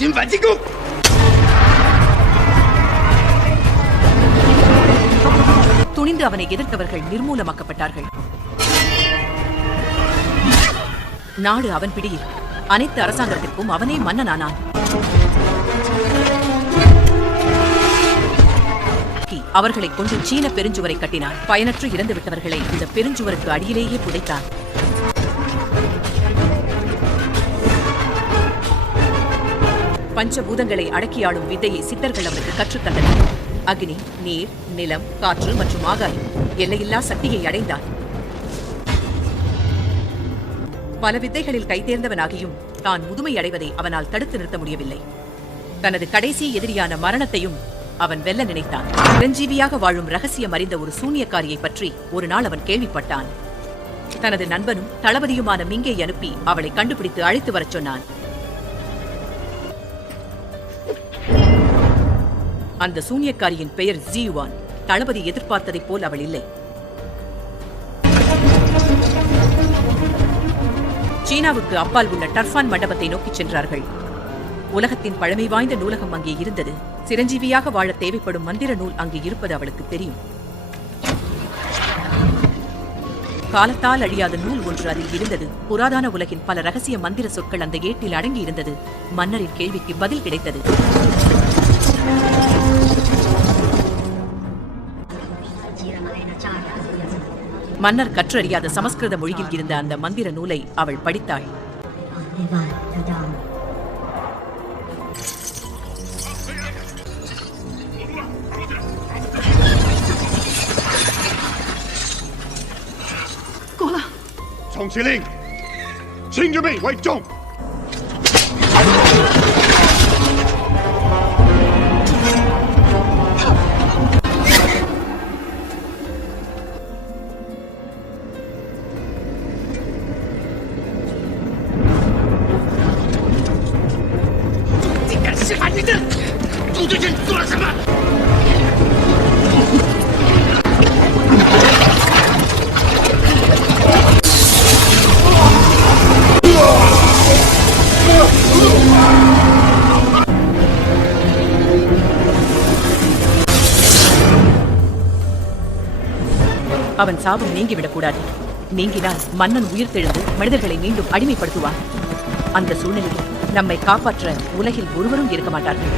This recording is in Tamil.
侵犯进攻。துணிந்து அவனை எதிர்த்தவர்கள் நிர்மூலமாக்கப்பட்டார்கள். நாடு அவன் பிடியில். அனைத்து அரசாங்கத்திற்கும் அவனே மன்னனானான். அவர்களை கொண்டு சீன பெருஞ்சுவரை கட்டினான். பயனற்று இறந்துவிட்டவர்களை இந்த பெருஞ்சுவருக்கு அடியிலேயே புதைத்தான். பஞ்சபூதங்களை அடக்கியாடும் வித்தையை சித்தர்கள் அவனுக்கு கற்றுத்தந்தனர். அக்னி, நீர், நிலம், காற்று மற்றும் ஆகாயம் எல்லையில்லா சக்தியை அடைந்தான். பல வித்தைகளில் கைதேர்ந்தவனாகியும் தான் முதுமை அடைவதை அவனால் தடுத்து நிறுத்த முடியவில்லை. தனது கடைசி எதிரியான மரணத்தையும் அவன் வெல்ல நினைத்தான். சிரஞ்சீவியாக வாழும் ரகசியம் அறிந்த ஒரு சூனியக்காரியை பற்றி ஒரு நாள் அவன் கேள்விப்பட்டான். தனது நண்பனும் தளபதியுமான மிங்கை அனுப்பி அவளை கண்டுபிடித்து அழைத்து வரச் சொன்னான். அந்த சூனியக்காரியின் பெயர் ஜியுவான். தளபதி எதிர்பார்த்ததைப் போல் அவள் இல்லை. சீனாவுக்கு அப்பால் உள்ள டர்ஃபான் மண்டபத்தை நோக்கிச் சென்றார்கள். உலகத்தின் பழமை வாய்ந்த நூலகம் அங்கே இருந்தது. சிரஞ்சீவியாக வாழ தேவைப்படும் மந்திர நூல் அங்கே இருப்பது அவளுக்கு தெரியும். காலத்தால் அழியாத நூல் ஒன்று அதில் இருந்தது. புராதன உலகின் பல ரகசிய மந்திர சொற்கள் அந்த ஏட்டில் அடங்கி இருந்தது. மன்னரின் கேள்விக்கு பதில் கிடைத்தது. மன்னர் கற்றறியாத சமஸ்கிருத மொழியில் இருந்த அந்த மந்திர நூலை அவள் படித்தாள்.总司令，请准备为重。竟敢试探敌人，朱对阵做了什么？அவன் சாபம் நீங்கிவிடக்கூடாது. நீங்கினால் மன்னன் உயிர்த்தெழுந்து மனிதர்களை மீண்டும் அடிமைப்படுத்துவார். அந்த சூழ்நிலையில் நம்மை காப்பாற்ற உலகில் ஒருவரும் இருக்க மாட்டார்கள்.